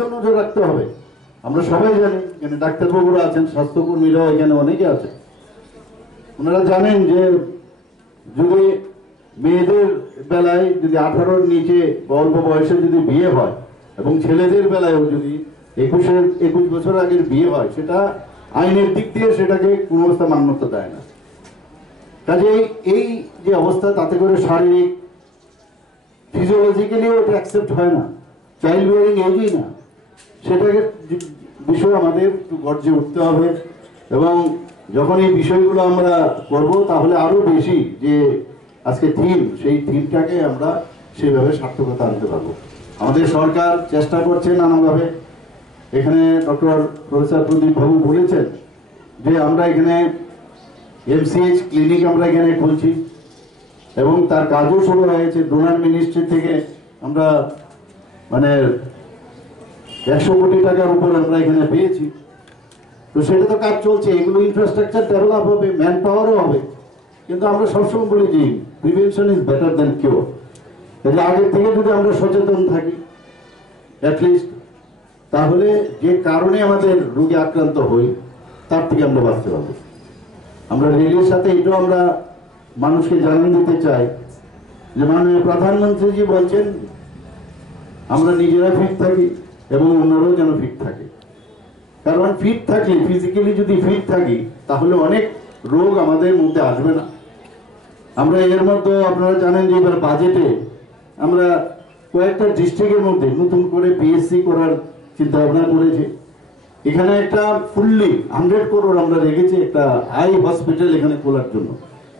নজর রাখতে হবে। আমরা সবাই জানি এখানে ডাক্তারবাবুরা আছেন, স্বাস্থ্যকর্মীরাও এখানে অনেকে আছে। ওনারা জানেন যে যদি মেয়েদের বেলায় যদি 18-র নিচে অল্প বয়সে যদি বিয়ে হয় এবং ছেলেদের বেলায়ও যদি 21 বছর আগের বিয়ে হয়, সেটা আইনের দিক দিয়ে সেটাকে কোনো অবস্থা মান্যতা দেয় না। কাজেই এই যে অবস্থা, তাতে করে শারীরিক ফিজিওলজিক্যালিও এটা অ্যাকসেপ্ট হয় না, চাইল্ড বিয়ারিং এজই না, সেটাকে বিষয় আমাদের একটু গর্জে উঠতে হবে। এবং যখন এই বিষয়গুলো আমরা করব, তাহলে আরো বেশি যে আজকে থিম, সেই থিমটাকে আমরা সেইভাবে সার্থকতা আনতে পারবো। আমাদের সরকার চেষ্টা করছে নানাভাবে। এখানে ডক্টর প্রফেসর প্রদীপ বাবু বলেছেন যে আমরা এখানে এমসিএইচ ক্লিনিক আমরা এখানে খুলছি এবং তার কাজও শুরু হয়েছে। ডোনার মিনিস্ট্রি থেকে আমরা মানে 100 কোটি টাকার উপর আমরা এখানে পেয়েছি। তো সেটা তো কাজ চলছে, এগুলো ইনফ্রাস্ট্রাকচার ডেভেলপ হবে, ম্যান পাওয়ারও হবে। কিন্তু আমরা সবসময় বলি যে prevention is better than cure. তাহলে আগের থেকে যদি আমরা সচেতন থাকি অ্যাটলিস্ট, তাহলে যে কারণে আমাদের রোগে আক্রান্ত হই তার থেকে আমরা বাঁচতে পারবো। আমরা রেলের সাথে এটাও আমরা মানুষকে জানান দিতে চাই যে মাননীয় প্রধানমন্ত্রীজি বলছেন আমরা নিজেরা ফিট থাকি এবং অন্যরাও যেন ফিট থাকে। কারণ ফিট থাকলে, ফিজিক্যালি যদি ফিট থাকি, তাহলে অনেক রোগ আমাদের মধ্যে আসবে না। আমরা এর মধ্যে আপনারা জানেন যে এবার বাজেটে আমরা কয়েকটা ডিস্ট্রিক্টের মধ্যে নতুন করে পিএসসি করার চিন্তা ভাবনা করেছি। এখানে একটা ফুললি 100 করোড় আমরা রেখেছি একটা আই হসপিটাল এখানে খোলার জন্য।